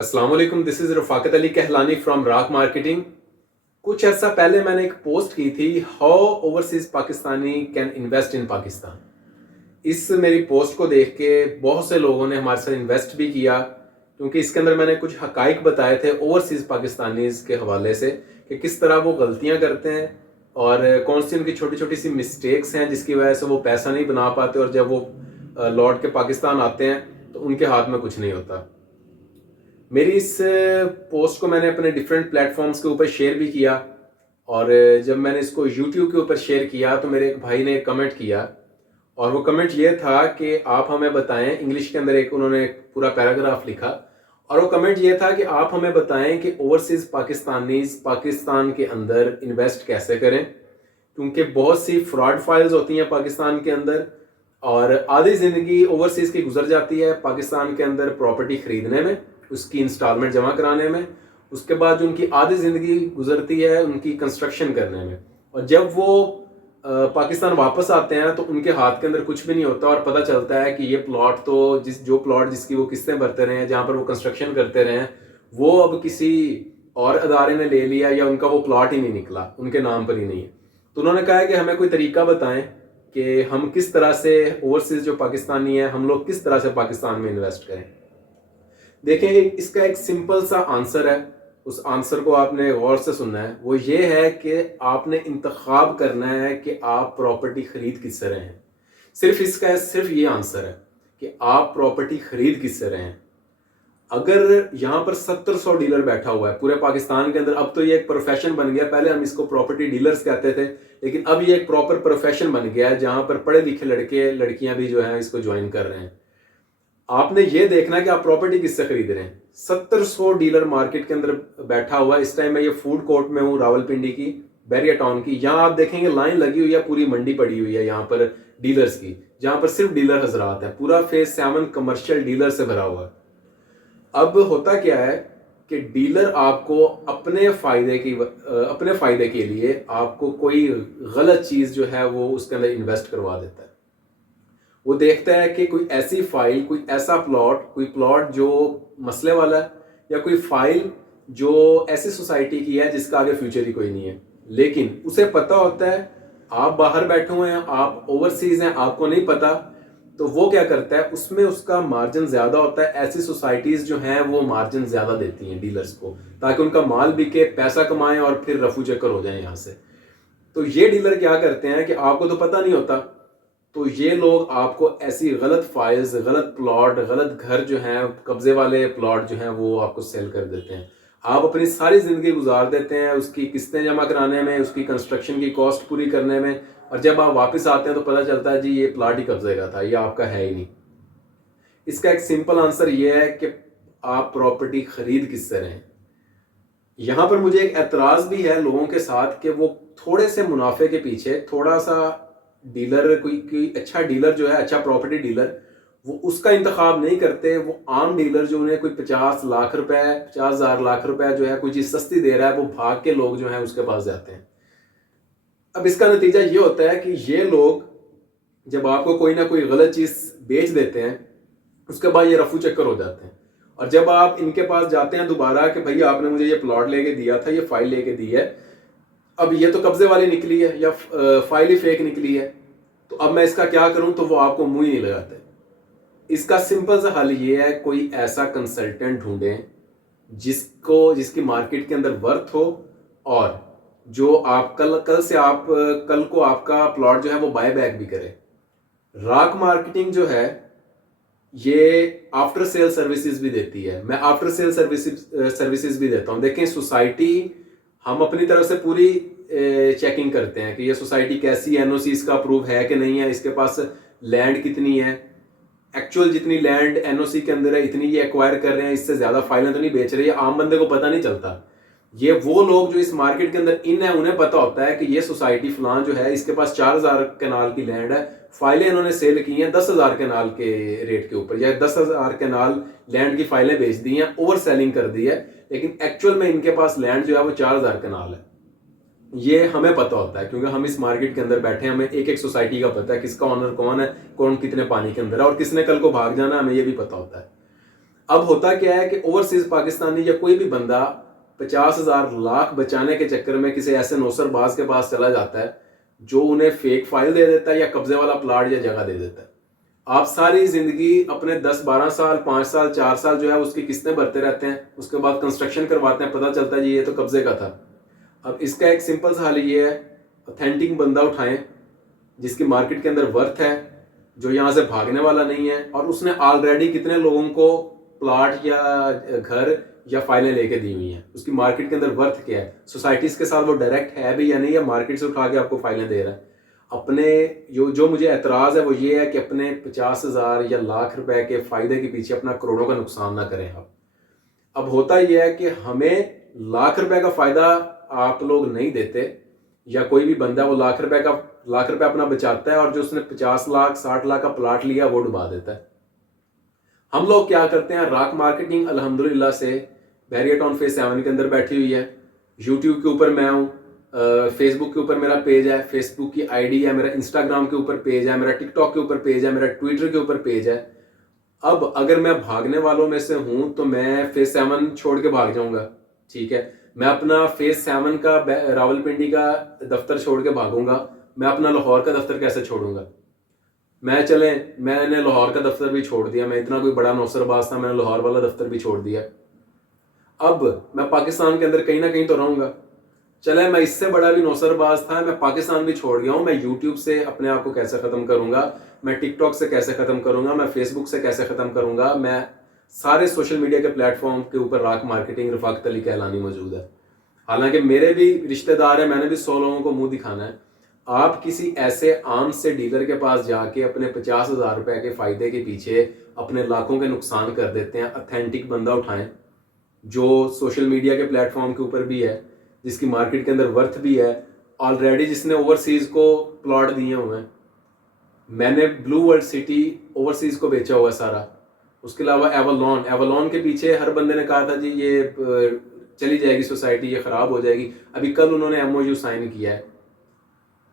अस्सलाम वालेकुम, this is Rafaqat Ali Kahlani from Raak Marketing. कुछ अर्सा पहले मैंने एक पोस्ट की थी, how overseas Pakistani can invest in Pakistan. इस मेरी पोस्ट को देख के बहुत से लोगों ने हमारे साथ इन्वेस्ट भी किया, क्योंकि इसके अंदर मैंने कुछ हकाइक बताए थे ओवरसीज़ पाकिस्तानीज़ के हवाले से कि किस तरह वो गलतियाँ करते हैं और कौन सी उनकी छोटी छोटी सी मिस्टेक्स हैं जिसकी वजह से वो पैसा नहीं बना पाते और जब वो लौट के पाकिस्तान आते हैं तो उनके हाथ में कुछ नहीं होता। मेरी इस पोस्ट को मैंने अपने डिफरेंट प्लेटफॉर्म्स के ऊपर शेयर भी किया और जब मैंने इसको यूट्यूब के ऊपर शेयर किया तो मेरे एक भाई ने कमेंट किया और वो कमेंट ये था कि आप हमें बताएं। इंग्लिश के अंदर एक उन्होंने एक पूरा पैराग्राफ लिखा और वो कमेंट ये था कि आप हमें बताएं कि ओवरसीज़ पाकिस्तानीज पाकिस्तान के अंदर इन्वेस्ट कैसे करें, क्योंकि बहुत सी फ्रॉड फाइल्स होती हैं पाकिस्तान के अंदर और आधी ज़िंदगी ओवरसीज़ की गुजर जाती है पाकिस्तान के अंदर प्रॉपर्टी ख़रीदने में, उसकी इंस्टॉलमेंट जमा कराने में। उसके बाद जो उनकी आधी ज़िंदगी गुजरती है उनकी कंस्ट्रक्शन करने में, और जब वो पाकिस्तान वापस आते हैं तो उनके हाथ के अंदर कुछ भी नहीं होता और पता चलता है कि ये प्लॉट तो जो प्लॉट जिसकी वो किस्तें भरते रहे हैं, जहाँ पर वो कंस्ट्रक्शन करते रहे हैं, वो अब किसी और अदारे ने ले लिया या उनका वो प्लॉट ही नहीं निकला, उनके नाम पर ही नहीं है। तो उन्होंने कहा है कि हमें कोई तरीका बताएं कि हम किस तरह से ओवरसीज़ जो पाकिस्तानी है हम लोग किस तरह से पाकिस्तान में इन्वेस्ट करें। देखें, इसका एक सिंपल सा आंसर है, उस आंसर को आपने गौर से सुनना है। वो ये है कि आपने इंतखाब करना है कि आप प्रॉपर्टी खरीद किससे रहे हैं। सिर्फ ये आंसर है कि आप प्रॉपर्टी खरीद किससे रहे हैं। अगर यहाँ पर 700 डीलर बैठा हुआ है पूरे पाकिस्तान के अंदर, अब तो ये एक प्रोफेशन बन गया, पहले हम इसको प्रॉपर्टी डीलर्स कहते थे, लेकिन अब ये एक प्रॉपर प्रोफेशन बन गया है जहाँ पर पढ़े लिखे लड़के लड़कियां भी जो है इसको ज्वाइन कर रहे हैं। आपने ये देखना है कि आप प्रॉपर्टी किससे खरीद रहे हैं। 700 डीलर मार्केट के अंदर बैठा हुआ है। इस टाइम मैं ये फूड कोर्ट में हूँ रावलपिंडी की, बैरिया टाउन की। यहाँ आप देखेंगे लाइन लगी हुई है, पूरी मंडी पड़ी हुई है यहाँ पर डीलर्स की, जहाँ पर सिर्फ डीलर हजरात है। पूरा फेज 7 कमर्शियल डीलर से भरा हुआ है। अब होता क्या है कि डीलर आपको अपने फायदे के लिए आपको कोई गलत चीज जो है वो उसके अंदर इन्वेस्ट करवा देता है। वो देखता है कि कोई ऐसी फाइल, कोई ऐसा कोई प्लॉट जो मसले वाला है, या कोई फाइल जो ऐसी सोसाइटी की है जिसका आगे फ्यूचर ही कोई नहीं है। लेकिन उसे पता होता है, आप बाहर बैठे हुए हैं, आप ओवरसीज हैं, आपको नहीं पता, तो वो क्या करता है, उसमें उसका मार्जिन ज्यादा होता है। ऐसी सोसाइटीज जो हैं वो मार्जिन ज्यादा देती हैं डीलर्स को, ताकि उनका माल बिके, पैसा कमाएं और फिर रफू चक्कर हो जाए यहाँ से। तो ये डीलर क्या करते हैं कि आपको तो पता नहीं होता, तो ये लोग आपको ऐसी गलत फाइल्स, गलत प्लॉट, गलत घर जो हैं, कब्जे वाले प्लॉट जो हैं वो आपको सेल कर देते हैं। आप अपनी सारी जिंदगी गुजार देते हैं उसकी किस्तें जमा कराने में, उसकी कंस्ट्रक्शन की कॉस्ट पूरी करने में, और जब आप वापस आते हैं तो पता चलता है जी ये प्लॉट ही कब्जे का था, ये आपका है ही नहीं। इसका एक सिंपल आंसर ये है कि आप प्रॉपर्टी खरीद किससे रहे हैं। यहां पर मुझे एक एतराज भी है लोगों के साथ कि वो थोड़े से मुनाफे के पीछे थोड़ा सा डीलर, कोई अच्छा डीलर जो है, अच्छा प्रॉपर्टी डीलर, वो उसका इंतखाब नहीं करते। वो आम डीलर जो उन्हें कोई 50 लाख रुपए, 50,000 लाख रुपए जो है कोई चीज सस्ती दे रहा है, वो भाग के लोग जो है उसके पास जाते हैं। अब इसका नतीजा ये होता है कि ये लोग जब आपको कोई ना कोई गलत चीज बेच देते हैं, उसके बाद ये रफू चक्कर हो जाते हैं। और जब आप इनके पास जाते हैं दोबारा कि भैया आपने मुझे ये प्लॉट लेके दिया था, ये फाइल लेके दी है, अब ये तो कब्जे वाली निकली है या फाइल ही फेक निकली है, तो अब मैं इसका क्या करूं, तो वो आपको मुंह ही नहीं लगाते। इसका सिंपल सा हल ये है, कोई ऐसा कंसल्टेंट ढूंढें जिसकी मार्केट के अंदर वर्थ हो, और जो आप कल को आपका प्लॉट जो है वो बाय बैक भी करे। राक मार्केटिंग जो है ये आफ्टर सेल सर्विसेज भी देती है। मैं आफ्टर सेल सर्विसेज भी देता हूं। देखें, सोसाइटी हम अपनी तरफ से पूरी चेकिंग करते हैं कि ये सोसाइटी कैसी है, एनओसी इसका अप्रूव है कि नहीं है, इसके पास लैंड कितनी है, एक्चुअल जितनी लैंड एनओसी के अंदर है इतनी ये एक्वायर कर रहे हैं, इससे ज्यादा फाइलें तो नहीं बेच रहे। आम बंदे को पता नहीं चलता। ये वो लोग जो इस मार्केट के अंदर इन है, उन्हें पता होता है कि ये सोसाइटी फलान जो है इसके पास 4,000 कनाल की लैंड है, फाइलें इन्होंने सेल की हैं 10,000 कनाल के रेट के ऊपर, या 10,000 कनाल लैंड की फाइलें बेच दी हैं, ओवर सेलिंग कर दी है, लेकिन एक्चुअल में इनके पास लैंड जो है वो 4,000 कनाल है। ये हमें पता होता है क्योंकि हम इस मार्केट के अंदर बैठे हैं। हमें एक एक सोसाइटी का पता है, किसका ऑनर कौन है, कौन कितने पानी के अंदर है, और किसने कल को भाग जाना, हमें ये भी पता होता है। अब होता क्या है कि ओवरसीज पाकिस्तानी या कोई भी बंदा 50,000 लाख बचाने के चक्कर में किसी ऐसे नौसरबाज के पास चला जाता है जो उन्हें फेक फाइल दे देता है या कब्जे वाला प्लाट या जगह दे देता है। आप सारी जिंदगी अपने 10-12 साल 5 साल 4 साल जो है उसकी किस्तें भरते रहते हैं, उसके बाद कंस्ट्रक्शन करवाते हैं, पता चलता है जी ये तो कब्जे का था। अब इसका एक सिंपल सा हल ये है, ऑथेंटिक बंदा उठाएं जिसकी मार्केट के अंदर वर्थ है, जो यहाँ से भागने वाला नहीं है और उसने ऑलरेडी कितने लोगों को प्लाट या घर या फाइलें लेके दी हुई हैं, उसकी मार्केट के अंदर वर्थ क्या है, सोसाइटीज के साथ वो डायरेक्ट है भी या नहीं, या मार्केट से उठा के आपको फाइलें दे रहा है। अपने जो मुझे एतराज़ है वो ये है कि अपने 50,000 या लाख रुपए के फायदे के पीछे अपना करोड़ों का नुकसान ना करें आप। अब होता यह है कि हमें लाख रुपए का फायदा आप लोग नहीं देते, या कोई भी बंदा वो लाख रुपए अपना बचाता है और जो उसने 50 लाख 60 लाख का प्लाट लिया वो डुबा देता है। हम लोग क्या करते हैं, रॉक मार्केटिंग अल्हम्दुलिल्लाह से बैरियर टाउन फेज 7 के अंदर बैठी हुई है। यूट्यूब के ऊपर मैं हूँ, फेसबुक के ऊपर मेरा पेज है, फेसबुक की आईडी है, मेरा इंस्टाग्राम के ऊपर पेज है, मेरा टिकटॉक के ऊपर पेज है, मेरा ट्विटर के ऊपर पेज है। अब अगर मैं भागने वालों में से हूं तो मैं फेज 7 छोड़ के भाग जाऊंगा, ठीक है। मैं अपना फेज 7 का रावलपिंडी का दफ्तर छोड़ के भागूंगा, मैं अपना लाहौर का दफ्तर कैसे छोड़ूंगा। मैंने लाहौर का दफ्तर भी छोड़ दिया, मैं इतना कोई बड़ा नौसरबाज था, मैंने लाहौर वाला दफ्तर भी छोड़ दिया। अब मैं पाकिस्तान के अंदर कहीं ना कहीं तो रहूंगा। चले मैं इससे बड़ा भी नौसरबाज था, मैं पाकिस्तान भी छोड़ गया हूं, मैं यूट्यूब से अपने आप को कैसे खत्म करूंगा, मैं टिकटॉक से कैसे खत्म करूंगा, मैं फेसबुक से कैसे खत्म करूंगा। मैं सारे सोशल मीडिया के प्लेटफॉर्म के ऊपर रॉक मार्केटिंग रफाकत अली कहलानी मौजूद है। हालांकि मेरे भी रिश्तेदार हैं, मैंने भी 100 लोगों को मुंह दिखाना है। आप किसी ऐसे आम से डीलर के पास जाके अपने 50,000 रुपए के फायदे के पीछे अपने लाखों के नुकसान कर देते हैं। ऑथेंटिक बंदा उठाएं जो सोशल मीडिया के प्लेटफॉर्म के ऊपर भी है, जिसकी मार्केट के अंदर वर्थ भी है, ऑलरेडी जिसने ओवरसीज को प्लॉट दिए हुए हैं। मैंने ब्लू वर्ल्ड सिटी ओवरसीज को बेचा हुआ सारा। उसके अलावा एवलॉन के पीछे हर बंदे ने कहा था जी ये चली जाएगी सोसाइटी, ये खराब हो जाएगी। अभी कल उन्होंने एमओयू साइन किया है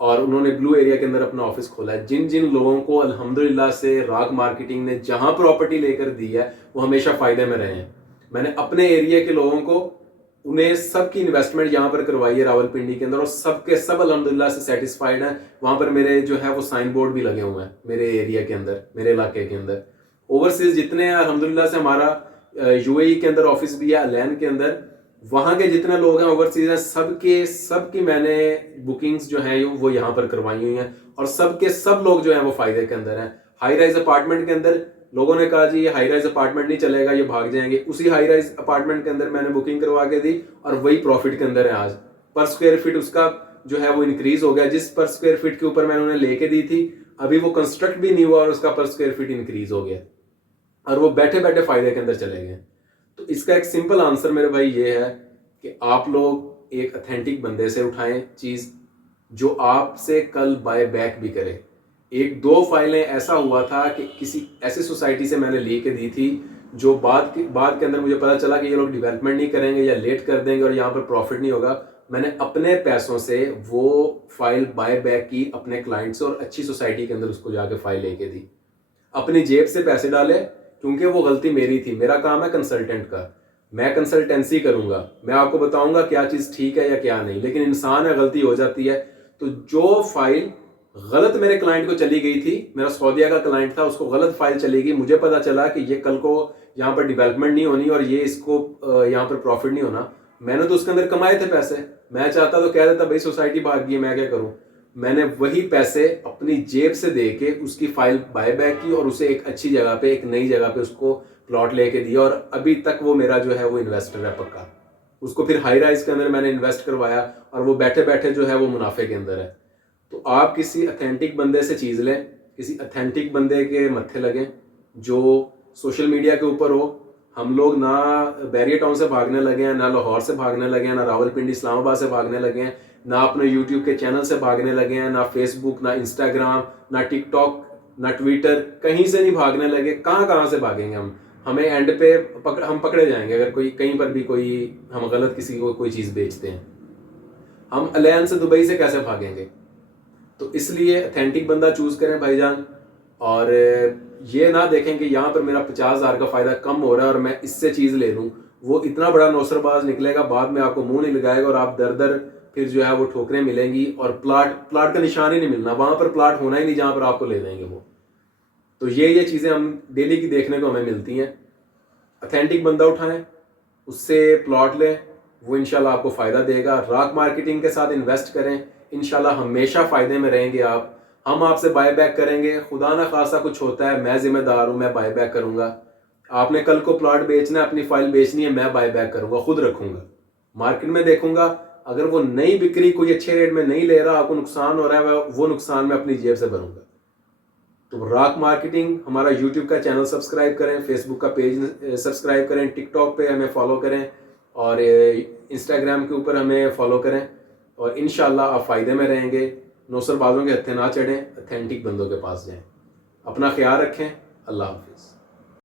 और उन्होंने ब्लू एरिया के अंदर अपना ऑफिस खोला है। जिन जिन लोगों को अल्हम्दुलिल्लाह से रॉक मार्केटिंग ने जहां प्रॉपर्टी लेकर दी है वो हमेशा फायदे में रहे हैं। मैंने अपने एरिया के लोगों को, उन्हें सबकी इन्वेस्टमेंट यहाँ पर करवाई है रावलपिंडी के अंदर, और सबके सब अल्हम्दुलिल्लाह से सेटिस्फाइड हैं। वहां पर मेरे जो है वो साइन बोर्ड भी लगे हुए हैं मेरे एरिया के अंदर, मेरे इलाके के अंदर। ओवरसीज जितने हैं अल्हम्दुलिल्लाह से, हमारा यूएई के अंदर ऑफिस भी है, अलैन के अंदर, वहां के जितने लोग हैं ओवरसीज हैं, सबकी मैंने बुकिंग्स जो है वो यहाँ पर करवाई हुई हैं, और सबके सब लोग जो है वो फायदे के अंदर हैं। हाई राइज अपार्टमेंट के अंदर लोगों ने कहा जी ये हाई राइज अपार्टमेंट नहीं चलेगा, ये भाग जाएंगे। उसी हाई राइज अपार्टमेंट के अंदर मैंने बुकिंग करवा के दी और वही प्रॉफिट के अंदर है आज। पर स्क्वायर फीट उसका जो है वो इंक्रीज हो गया। जिस पर स्क्वायर फीट के ऊपर मैंने उन्हें लेके दी थी, अभी वो कंस्ट्रक्ट भी नहीं हुआ और उसका पर स्क्वायर फीट इंक्रीज हो गया, और वो बैठे बैठे फायदे के अंदर चले गए। तो इसका एक सिंपल आंसर मेरे भाई ये है कि आप लोग एक ऑथेंटिक बंदे से उठाएं चीज जो आपसे कल बाय बैक भी करे। 1-2 फाइलें ऐसा हुआ था कि किसी ऐसी सोसाइटी से मैंने लेके दी थी जो बाद के अंदर मुझे पता चला कि ये लोग डेवलपमेंट नहीं करेंगे या लेट कर देंगे और यहाँ पर प्रॉफिट नहीं होगा। मैंने अपने पैसों से वो फाइल बाय बैक की अपने क्लाइंट से, और अच्छी सोसाइटी के अंदर उसको जाके फाइल लेके दी। अपनी जेब से पैसे डाले, क्योंकि वो गलती मेरी थी। मेरा काम है कंसल्टेंट का, मैं कंसल्टेंसी करूंगा, मैं आपको बताऊंगा क्या चीज ठीक है या क्या नहीं, लेकिन इंसान है, गलती हो जाती है। तो जो फाइल गलत मेरे क्लाइंट को चली गई थी, मेरा सऊदीया का क्लाइंट था, उसको गलत फाइल चली गई, मुझे पता चला कि ये कल को यहाँ पर डेवलपमेंट नहीं होनी और ये इसको यहाँ पर प्रॉफिट नहीं होना। मैंने तो उसके अंदर कमाए थे पैसे, मैं चाहता तो कह देता भाई सोसाइटी भाग गई, मैं क्या करूं। मैंने वही पैसे अपनी जेब से दे के उसकी फाइल बाय बैक की और उसे एक अच्छी जगह पे, एक नई जगह पे उसको प्लॉट लेके दिया, और अभी तक वो मेरा जो है वो इन्वेस्टर है पक्का। उसको फिर हाई राइज के अंदर मैंने इन्वेस्ट करवाया और वो बैठे बैठे जो है वो मुनाफे के अंदर है। तो आप किसी ऑथेंटिक बंदे से चीज लें, किसी ऑथेंटिक बंदे के मत्थे लगें जो सोशल मीडिया के ऊपर हो। हम लोग ना बैरियर टाउन से भागने लगे हैं, ना लाहौर से भागने लगे हैं, ना रावलपिंडी इस्लामाबाद से भागने लगे हैं, ना अपने यूट्यूब के चैनल से भागने लगे हैं, ना फेसबुक, ना इंस्टाग्राम, ना टिकटॉक, ना ट्विटर, कहीं से नहीं भागने लगे। कहाँ से भागेंगे हम? हमें एंड पे हम पकड़े जाएंगे अगर कोई कहीं पर भी कोई हम गलत किसी को कोई चीज बेचते हैं। हम अलैन से दुबई से कैसे भागेंगे? तो इसलिए ऑथेंटिक बंदा चूज करें भाईजान। और ये ना देखें कि यहाँ पर मेरा 50,000 का फ़ायदा कम हो रहा है और मैं इससे चीज़ ले लूँ। वो इतना बड़ा नौसरबाज निकलेगा, बाद में आपको मुंह नहीं लगाएगा और आप दर दर फिर जो है वो ठोकरें मिलेंगी और प्लाट का निशान ही नहीं मिलना, वहाँ पर प्लाट होना ही नहीं जहाँ पर आपको ले देंगे वो। तो ये चीज़ें हम डेली की देखने को हमें मिलती हैं। ऑथेंटिक बंदा उठाएं, उससे प्लॉट लें, वो इंशाल्लाह आपको फ़ायदा देगा। राक मार्केटिंग के साथ इन्वेस्ट करें, इंशाल्लाह हमेशा फ़ायदे में रहेंगे आप। हम आपसे बाय बैक करेंगे, खुदा ना खासा कुछ होता है, मैं ज़िम्मेदार हूँ, मैं बाय बैक करूँगा। आपने कल को प्लॉट बेचना है, अपनी फाइल बेचनी है, मैं बाय बैक करूँगा, खुद रखूँगा, मार्केट में देखूँगा। अगर वो नहीं बिक रही, कोई अच्छे रेट में नहीं ले रहा, आपको नुकसान हो रहा है, वो नुकसान मैं अपनी जेब से भरूँगा। तो राक मार्केटिंग, हमारा यूट्यूब का चैनल सब्सक्राइब करें, फेसबुक का पेज सब्सक्राइब करें, टिकटॉक पे हमें फॉलो करें और इंस्टाग्राम के ऊपर हमें फॉलो करें और इंशाल्लाह आप फ़ायदे में रहेंगे। नौसरबाजों के हत्थे ना चढ़ें, ऑथेंटिक बंदों के पास जाएं। अपना ख्याल रखें। अल्लाह हाफिज़।